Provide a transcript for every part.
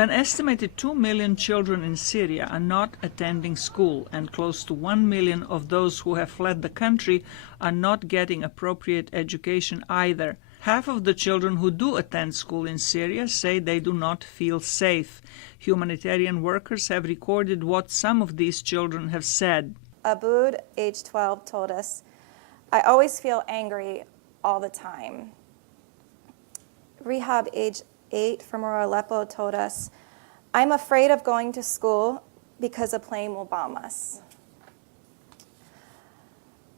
An estimated 2 million children in Syria are not attending school, and close to 1 million of those who have fled the country are not getting appropriate education either. Half of the children who do attend school in Syria say they do not feel safe. Humanitarian workers have recorded what some of these children have said. Aboud, age 12, told us, "I always feel angry all the time." Rehab, age 8, from Aleppo, told us, "I'm afraid of going to school because a plane will bomb us."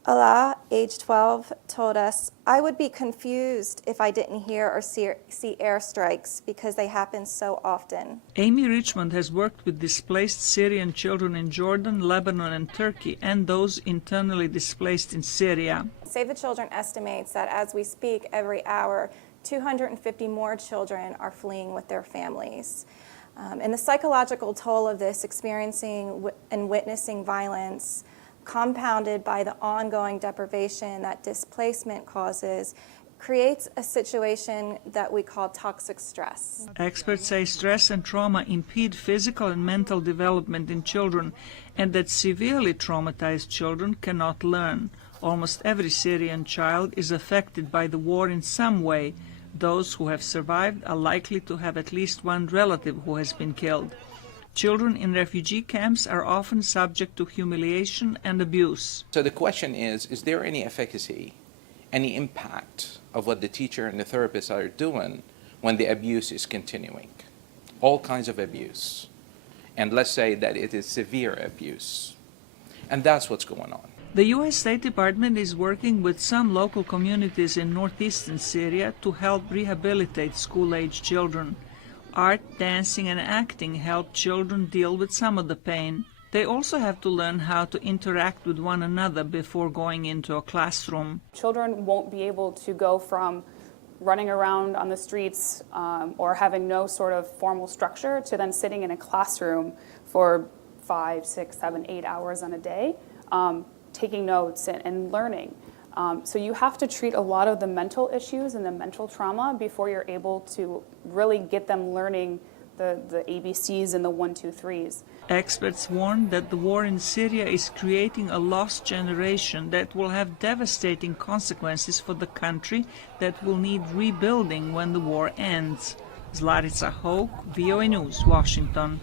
Allah, age 12, told us, "I would be confused if I didn't hear or see airstrikes because they happen so often." Amy Richmond has worked with displaced Syrian children in Jordan, Lebanon, and Turkey, and those internally displaced in Syria. Save the Children estimates that as we speak, every hour, 250 more children are fleeing with their families. And the psychological toll of this, experiencing and witnessing violence, compounded by the ongoing deprivation that displacement causes, creates a situation that we call toxic stress. Experts say stress and trauma impede physical and mental development in children, and that severely traumatized children cannot learn. Almost every Syrian child is affected by the war in some way. Those who have survived are likely to have at least one relative who has been killed. Children in refugee camps are often subject to humiliation and abuse. So the question is there any efficacy, any impact of what the teacher and the therapist are doing when the abuse is continuing? All kinds of abuse. And let's say that it is severe abuse. And that's what's going on. The U.S. State Department is working with some local communities in northeastern Syria to help rehabilitate school-age children. Art, dancing, and acting help children deal with some of the pain. They also have to learn how to interact with one another before going into a classroom. Children won't be able to go from running around on the streets or having no sort of formal structure to then sitting in a classroom for 5, 6, 7, 8 hours on a day, taking notes and learning. So you have to treat a lot of the mental issues and the mental trauma before you're able to really get them learning the ABCs and the 1, 2, 3s. Experts warn that the war in Syria is creating a lost generation that will have devastating consequences for the country that will need rebuilding when the war ends. Zlarica Hoke, VOA News, Washington.